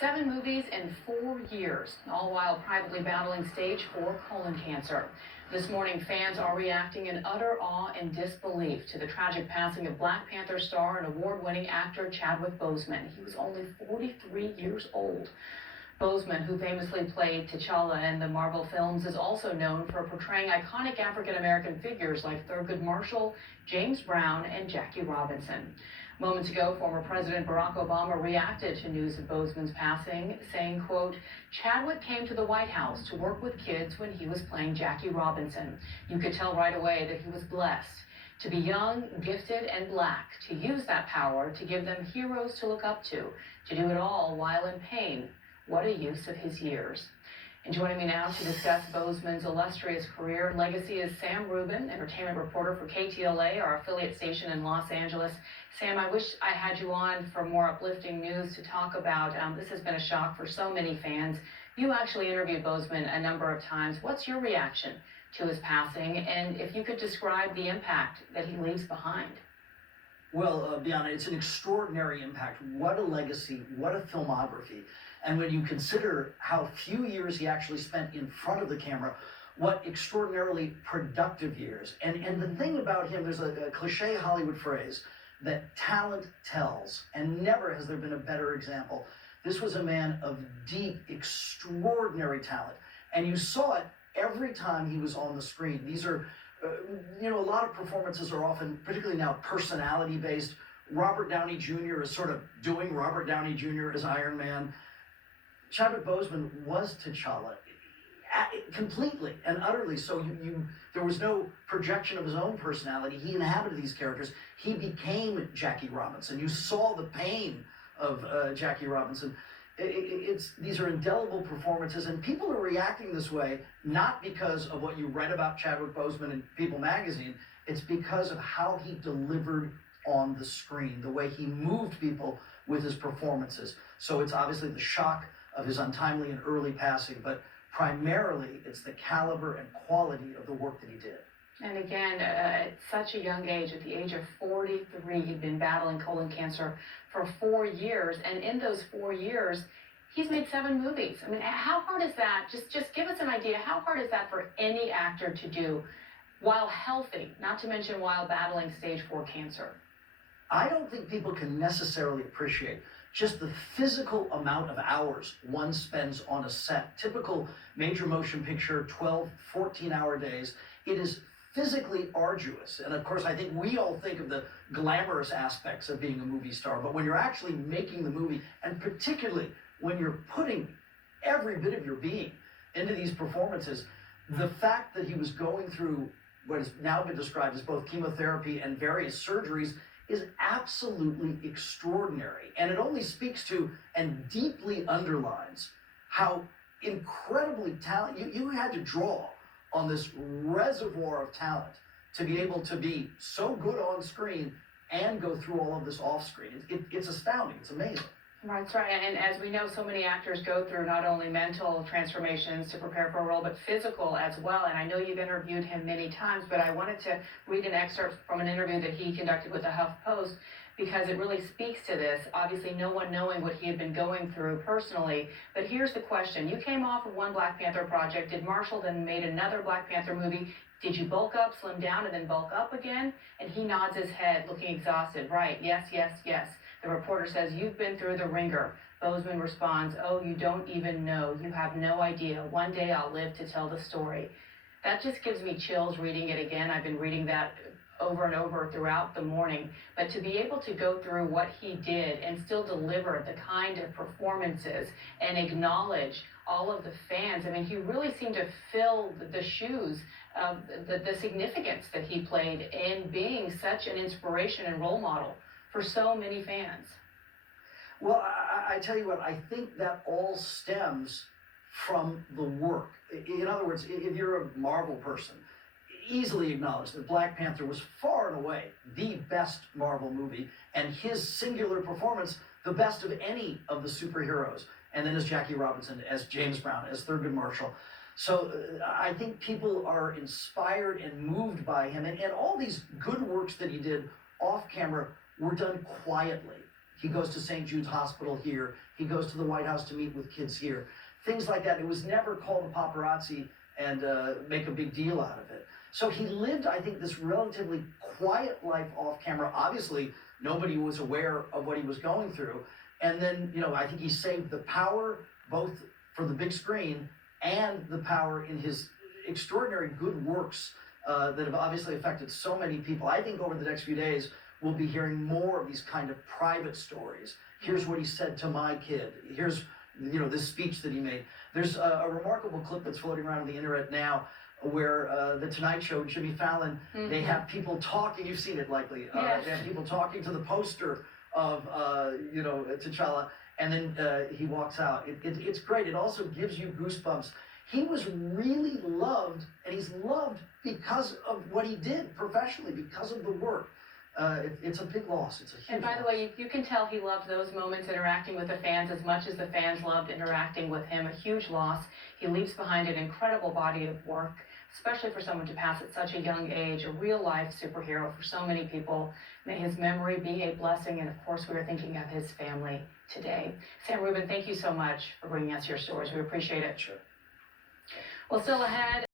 7 movies in 4 years, all while privately battling stage 4 colon cancer. This morning, fans are reacting in utter awe and disbelief to the tragic passing of Black Panther star and award-winning actor Chadwick Boseman. He was only 43 years old. Boseman, who famously played T'Challa in the Marvel films, is also known for portraying iconic African-American figures like Thurgood Marshall, James Brown, and Jackie Robinson. Moments ago, former President Barack Obama reacted to news of Boseman's passing, saying, quote, "Chadwick came to the White House to work with kids when he was playing Jackie Robinson. You could tell right away that he was blessed to be young, gifted, and Black, to use that power to give them heroes to look up to do it all while in pain. What a use of his years." And joining me now to discuss Boseman's illustrious career and legacy is Sam Rubin, entertainment reporter for KTLA, our affiliate station in Los Angeles. Sam, I wish I had you on for more uplifting news to talk about. This has been a shock for so many fans. You actually interviewed Boseman a number of times. What's your reaction to his passing? And if you could describe the impact that he leaves behind. Well, Bianna, it's an extraordinary impact. What a legacy, what a filmography. And when you consider how few years he actually spent in front of the camera, what extraordinarily productive years. And the thing about him, there's a cliche Hollywood phrase that talent tells, and never has there been a better example. This was a man of deep, extraordinary talent. And you saw it every time he was on the screen. These are a lot of performances are often, particularly now, personality-based. Robert Downey Jr. is sort of doing Robert Downey Jr. as Iron Man. Chadwick Boseman was T'Challa, completely and utterly. So there was no projection of his own personality. He inhabited these characters. He became Jackie Robinson. You saw the pain of Jackie Robinson. These are indelible performances, and people are reacting this way not because of what you read about Chadwick Boseman in People magazine. It's because of how he delivered on the screen, the way he moved people with his performances. So it's obviously the shock of his untimely and early passing, but primarily it's the caliber and quality of the work that he did. And again, at such a young age, at the age of 43, he'd been battling colon cancer for 4 years. And in those 4 years, he's made 7 movies. I mean, how hard is that? Just give us an idea. How hard is that for any actor to do while healthy, not to mention while battling stage 4 cancer? I don't think people can necessarily appreciate just the physical amount of hours one spends on a set. Typical major motion picture, 12, 14-hour days. It is physically arduous. And of course, I think we all think of the glamorous aspects of being a movie star, but when you're actually making the movie, and particularly when you're putting every bit of your being into these performances, the fact that he was going through what has now been described as both chemotherapy and various surgeries is absolutely extraordinary. And it only speaks to and deeply underlines how incredibly talented you had to draw on this reservoir of talent to be able to be so good on screen and go through all of this off screen. It's astounding. It's amazing. That's right. And as we know, so many actors go through not only mental transformations to prepare for a role, but physical as well. And I know you've interviewed him many times, but I wanted to read an excerpt from an interview that he conducted with the HuffPost, because it really speaks to this. Obviously, no one knowing what he had been going through personally. But here's the question. You came off of one Black Panther project. Did Marshall then made another Black Panther movie? Did you bulk up, slim down, and then bulk up again? And he nods his head, looking exhausted. Right, yes, yes, yes. The reporter says, "You've been through the ringer." Boseman responds, "Oh, you don't even know. You have no idea. One day I'll live to tell the story." That just gives me chills reading it again. I've been reading that over and over throughout the morning. But to be able to go through what he did and still deliver the kind of performances and acknowledge all of the fans, I mean, he really seemed to fill the shoes of the significance that he played in being such an inspiration and role model for so many fans. Well, I tell you what, I think that all stems from the work. In other words, if you're a Marvel person, easily acknowledge that Black Panther was far and away the best Marvel movie, and his singular performance the best of any of the superheroes. And then as Jackie Robinson, as James Brown, as Thurgood Marshall. So I think people are inspired and moved by him, and all these good works that he did off camera were done quietly. He goes to St. Jude's Hospital here. He goes to the White House to meet with kids here. Things like that. It was never call the paparazzi and make a big deal out of it. So he lived, I think, this relatively quiet life off camera. Obviously, nobody was aware of what he was going through. And then, I think he saved the power both for the big screen and the power in his extraordinary good works that have obviously affected so many people. I think over the next few days, we'll be hearing more of these kind of private stories. Here's what he said to my kid. Here's, this speech that he made. There's a remarkable clip that's floating around on the internet now where the Tonight Show, Jimmy Fallon, they have people talking. You've seen it likely. Yes. They have people talking to the poster of, T'Challa, and then he walks out. It's great. It also gives you goosebumps. He was really loved, and he's loved because of what he did professionally, because of the work. It's a big loss. It's a huge And by the way, you can tell he loved those moments interacting with the fans as much as the fans loved interacting with him. A huge loss. He leaves behind an incredible body of work, especially for someone to pass at such a young age, a real-life superhero for so many people. May his memory be a blessing, and of course, we are thinking of his family today. Sam Rubin, thank you so much for bringing us your stories. We appreciate it. Sure. Well, still ahead.